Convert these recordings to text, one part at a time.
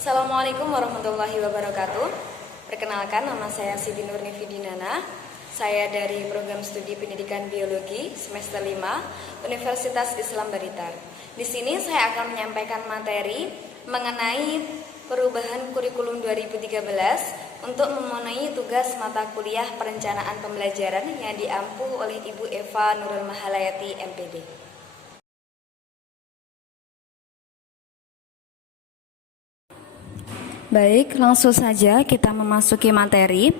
Assalamualaikum warahmatullahi wabarakatuh. Perkenalkan, nama saya Siti Nurni Fidinana. Saya dari Program Studi Pendidikan Biologi semester 5 Universitas Islam Baritar. Di sini saya akan menyampaikan materi mengenai perubahan kurikulum 2013 untuk memenuhi tugas mata kuliah perencanaan pembelajaran yang diampu oleh Ibu Eva Nurul Mahalayati, MPD. Baik, langsung saja kita memasuki materi.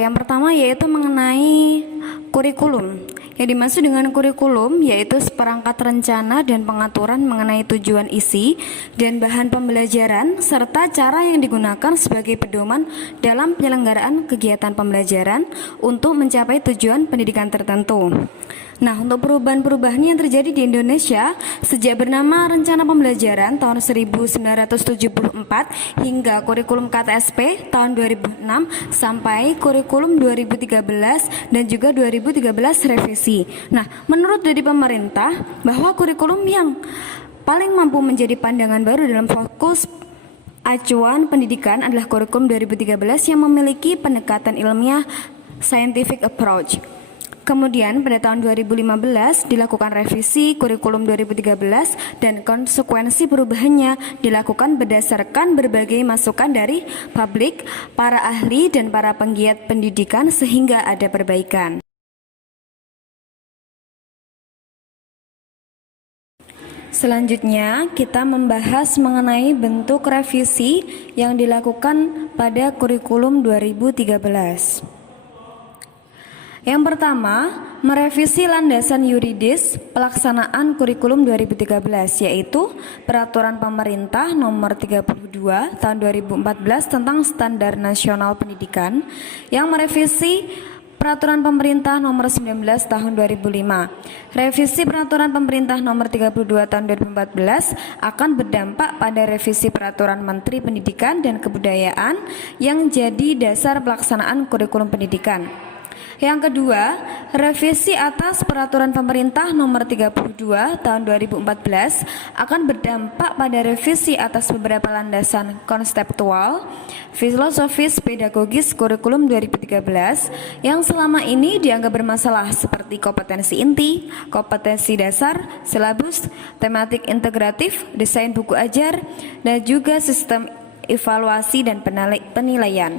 Yang pertama yaitu mengenai kurikulum. Yang dimaksud dengan kurikulum yaitu seperangkat rencana dan pengaturan mengenai tujuan isi dan bahan pembelajaran serta cara yang digunakan sebagai pedoman dalam penyelenggaraan kegiatan pembelajaran untuk mencapai tujuan pendidikan tertentu. Nah, untuk perubahan-perubahan yang terjadi di Indonesia sejak bernama Rencana Pembelajaran tahun 1974 hingga kurikulum KTSP tahun 2006 sampai kurikulum 2013 dan juga 2013 revisi. Nah, menurut dari pemerintah bahwa kurikulum yang paling mampu menjadi pandangan baru dalam fokus acuan pendidikan adalah kurikulum 2013 yang memiliki pendekatan ilmiah scientific approach. Kemudian pada tahun 2015 dilakukan revisi kurikulum 2013 dan konsekuensi perubahannya dilakukan berdasarkan berbagai masukan dari publik, para ahli dan para penggiat pendidikan sehingga ada perbaikan. Selanjutnya kita membahas mengenai bentuk revisi yang dilakukan pada kurikulum 2013. Yang pertama, merevisi landasan yuridis pelaksanaan kurikulum 2013 yaitu Peraturan Pemerintah Nomor 32 Tahun 2014 tentang Standar Nasional Pendidikan yang merevisi Peraturan Pemerintah Nomor 19 Tahun 2005. Revisi Peraturan Pemerintah Nomor 32 Tahun 2014 akan berdampak pada revisi Peraturan Menteri Pendidikan dan Kebudayaan yang jadi dasar pelaksanaan kurikulum pendidikan. Yang kedua, revisi atas Peraturan Pemerintah Nomor 32 Tahun 2014 akan berdampak pada revisi atas beberapa landasan konseptual, filosofis, pedagogis kurikulum 2013 yang selama ini dianggap bermasalah seperti kompetensi inti, kompetensi dasar, silabus, tematik integratif, desain buku ajar, dan juga sistem evaluasi dan penilaian.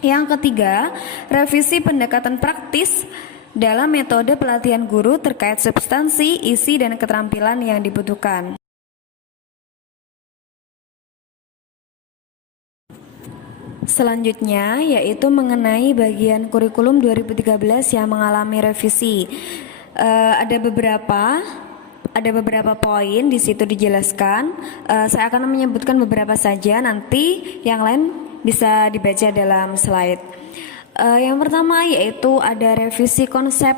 Yang ketiga, revisi pendekatan praktis dalam metode pelatihan guru terkait substansi, isi, dan keterampilan yang dibutuhkan. Selanjutnya yaitu mengenai bagian kurikulum 2013 yang mengalami revisi. Ada beberapa poin di situ dijelaskan. Saya akan menyebutkan beberapa saja, nanti yang lain bisa dibaca dalam slide. Yang pertama yaitu ada revisi konsep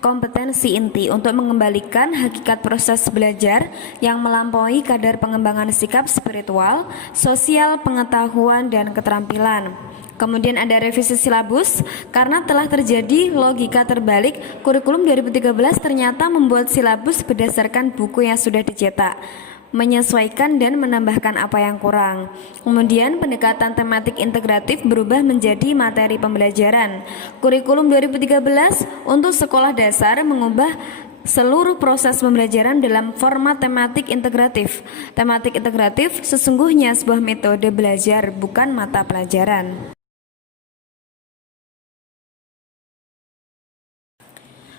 kompetensi inti untuk mengembalikan hakikat proses belajar yang melampaui kadar pengembangan sikap spiritual, sosial, pengetahuan, dan keterampilan. Kemudian ada revisi silabus karena telah terjadi logika terbalik. Kurikulum 2013 ternyata membuat silabus berdasarkan buku yang sudah dicetak, menyesuaikan dan menambahkan apa yang kurang. Kemudian pendekatan tematik integratif berubah menjadi materi pembelajaran. Kurikulum 2013 untuk sekolah dasar mengubah seluruh proses pembelajaran dalam format tematik integratif. Tematik integratif sesungguhnya sebuah metode belajar, bukan mata pelajaran.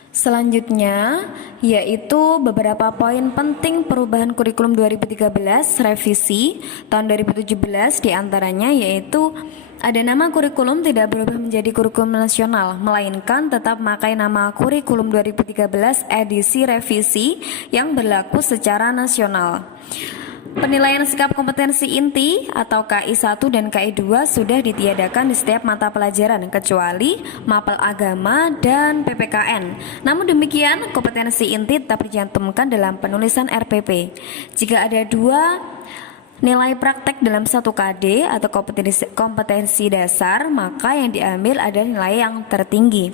Selanjutnya yaitu beberapa poin penting perubahan kurikulum 2013 revisi tahun 2017, diantaranya yaitu ada nama kurikulum tidak berubah menjadi kurikulum nasional, melainkan tetap memakai nama kurikulum 2013 edisi revisi yang berlaku secara nasional. Penilaian sikap kompetensi inti atau KI 1 dan KI 2 sudah ditiadakan di setiap mata pelajaran kecuali mapel agama dan PPKN. Namun demikian, kompetensi inti tetap dicantumkan dalam penulisan RPP. Jika ada dua nilai praktek dalam satu KD atau kompetensi dasar, maka yang diambil adalah nilai yang tertinggi.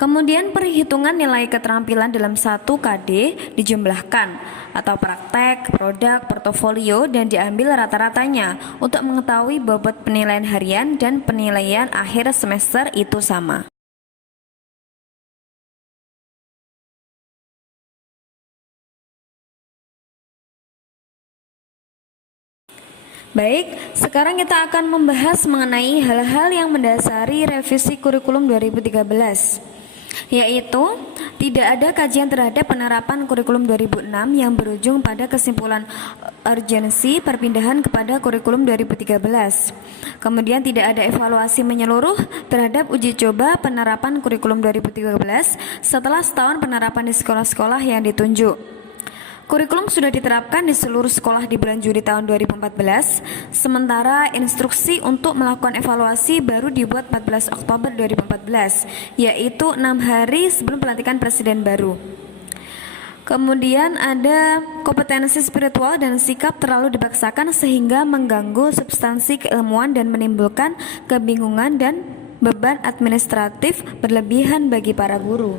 Kemudian perhitungan nilai keterampilan dalam 1 KD dijumlahkan atau praktek, produk, portofolio dan diambil rata-ratanya untuk mengetahui bobot penilaian harian dan penilaian akhir semester itu sama. Baik, sekarang kita akan membahas mengenai hal-hal yang mendasari revisi kurikulum 2013, yaitu tidak ada kajian terhadap penerapan kurikulum 2006 yang berujung pada kesimpulan urgensi perpindahan kepada kurikulum 2013. Kemudian tidak ada evaluasi menyeluruh terhadap uji coba penerapan kurikulum 2013 setelah setahun penerapan di sekolah-sekolah yang ditunjuk. Kurikulum sudah diterapkan di seluruh sekolah di bulan Juli tahun 2014, sementara instruksi untuk melakukan evaluasi baru dibuat 14 Oktober 2014, yaitu 6 hari sebelum pelantikan presiden baru. Kemudian ada kompetensi spiritual dan sikap terlalu dipaksakan sehingga mengganggu substansi keilmuan dan menimbulkan kebingungan dan beban administratif berlebihan bagi para guru.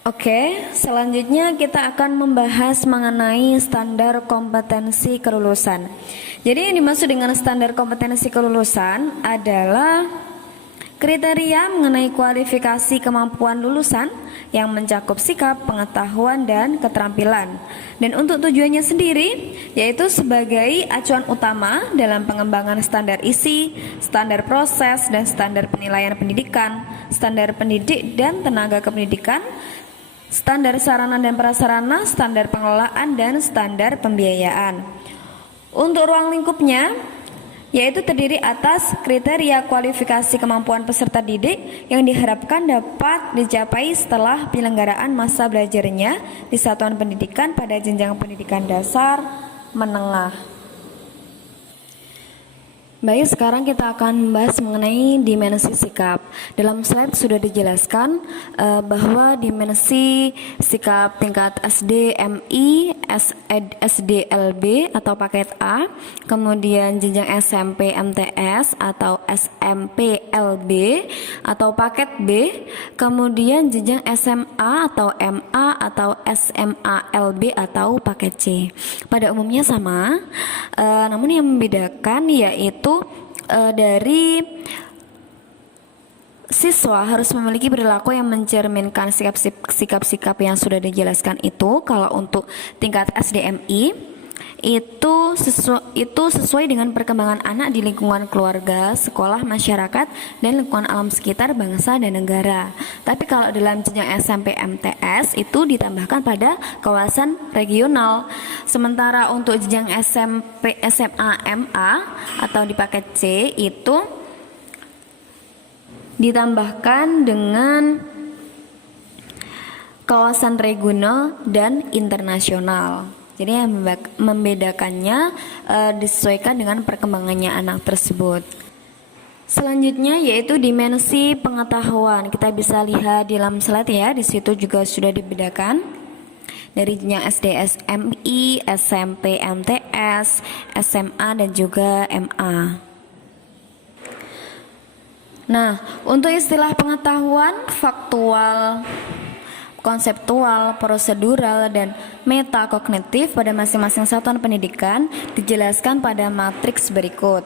Oke, selanjutnya kita akan membahas mengenai standar kompetensi kelulusan. Jadi yang dimaksud dengan standar kompetensi kelulusan adalah kriteria mengenai kualifikasi kemampuan lulusan yang mencakup sikap, pengetahuan, dan keterampilan. Dan untuk tujuannya sendiri, yaitu sebagai acuan utama dalam pengembangan standar isi, standar proses, dan standar penilaian pendidikan, standar pendidik dan tenaga kependidikan, standar sarana dan prasarana, standar pengelolaan, dan standar pembiayaan. Untuk ruang lingkupnya, yaitu terdiri atas kriteria kualifikasi kemampuan peserta didik yang diharapkan dapat dicapai setelah penyelenggaraan masa belajarnya di satuan pendidikan pada jenjang pendidikan dasar, menengah. Baik, sekarang kita akan membahas mengenai dimensi sikap. Dalam slide sudah dijelaskan bahwa dimensi sikap tingkat SD, MI, SD, LB atau paket A, kemudian jenjang SMP, MTS atau SMP, LB atau paket B, kemudian jenjang SMA atau MA atau SMA, LB atau paket C. Pada umumnya sama, namun yang membedakan yaitu dari siswa harus memiliki perilaku yang mencerminkan sikap-sikap yang sudah dijelaskan itu. Kalau untuk tingkat SDMI itu sesuai dengan perkembangan anak di lingkungan keluarga, sekolah, masyarakat, dan lingkungan alam sekitar, bangsa, dan negara. Tapi kalau dalam jenjang SMP MTS itu ditambahkan pada kawasan regional. Sementara untuk jenjang SMP SMA MA atau di paket C itu ditambahkan dengan kawasan regional dan internasional. Jadi yang membedakannya disesuaikan dengan perkembangannya anak tersebut. Selanjutnya yaitu dimensi pengetahuan. Kita bisa lihat di dalam slide ya, di situ juga sudah dibedakan dari jenjang SD, SMI, SMP, MTS, SMA dan juga MA. Nah, untuk istilah pengetahuan faktual, konseptual, prosedural, dan metakognitif pada masing-masing satuan pendidikan dijelaskan pada matriks berikut.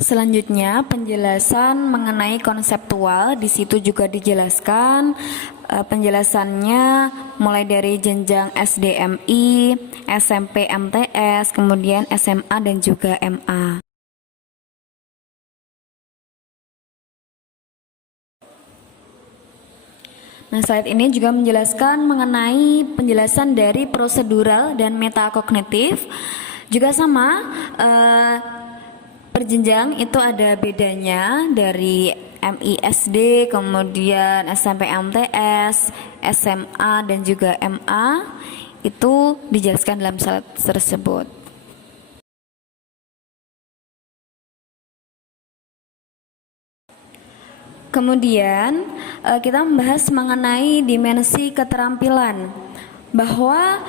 Selanjutnya penjelasan mengenai konseptual, di situ juga dijelaskan penjelasannya mulai dari jenjang SDMI, SMP MTS, kemudian SMA dan juga MA. Nah, slide ini juga menjelaskan mengenai penjelasan dari prosedural dan metakognitif. Juga sama, perjenjang itu ada bedanya dari MISD, kemudian SMP MTS, SMA dan juga MA, itu dijelaskan dalam slide tersebut. Kemudian kita membahas mengenai dimensi keterampilan. bahwa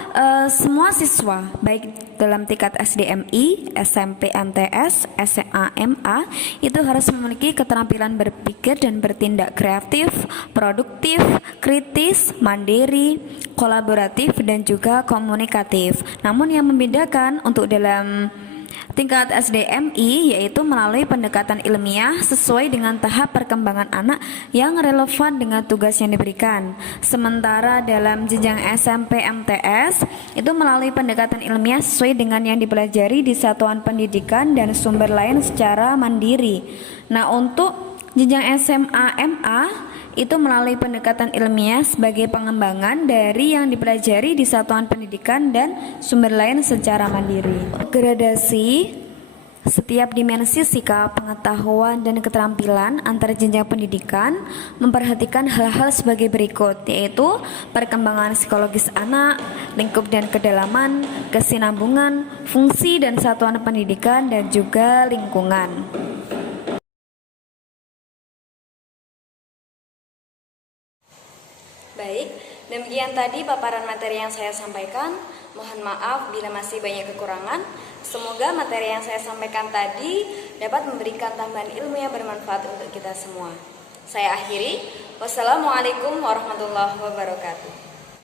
semua siswa baik dalam tingkat SDMI, SMP MTS, SMA MA itu harus memiliki keterampilan berpikir dan bertindak kreatif, produktif, kritis, mandiri, kolaboratif dan juga komunikatif. Namun yang membedakan untuk dalam tingkat SDMI yaitu melalui pendekatan ilmiah sesuai dengan tahap perkembangan anak yang relevan dengan tugas yang diberikan. Sementara dalam jenjang SMP MTS itu melalui pendekatan ilmiah sesuai dengan yang dipelajari di satuan pendidikan dan sumber lain secara mandiri. Nah, untuk jenjang SMA MA itu melalui pendekatan ilmiah sebagai pengembangan dari yang dipelajari di satuan pendidikan dan sumber lain secara mandiri. Gradasi setiap dimensi sikap, pengetahuan, dan keterampilan antar jenjang pendidikan memperhatikan hal-hal sebagai berikut, yaitu perkembangan psikologis anak, lingkup dan kedalaman, kesinambungan, fungsi dan satuan pendidikan, dan juga lingkungan. Baik, demikian tadi paparan materi yang saya sampaikan. Mohon maaf bila masih banyak kekurangan. Semoga materi yang saya sampaikan tadi dapat memberikan tambahan ilmu yang bermanfaat untuk kita semua. Saya akhiri. Wassalamualaikum warahmatullahi wabarakatuh.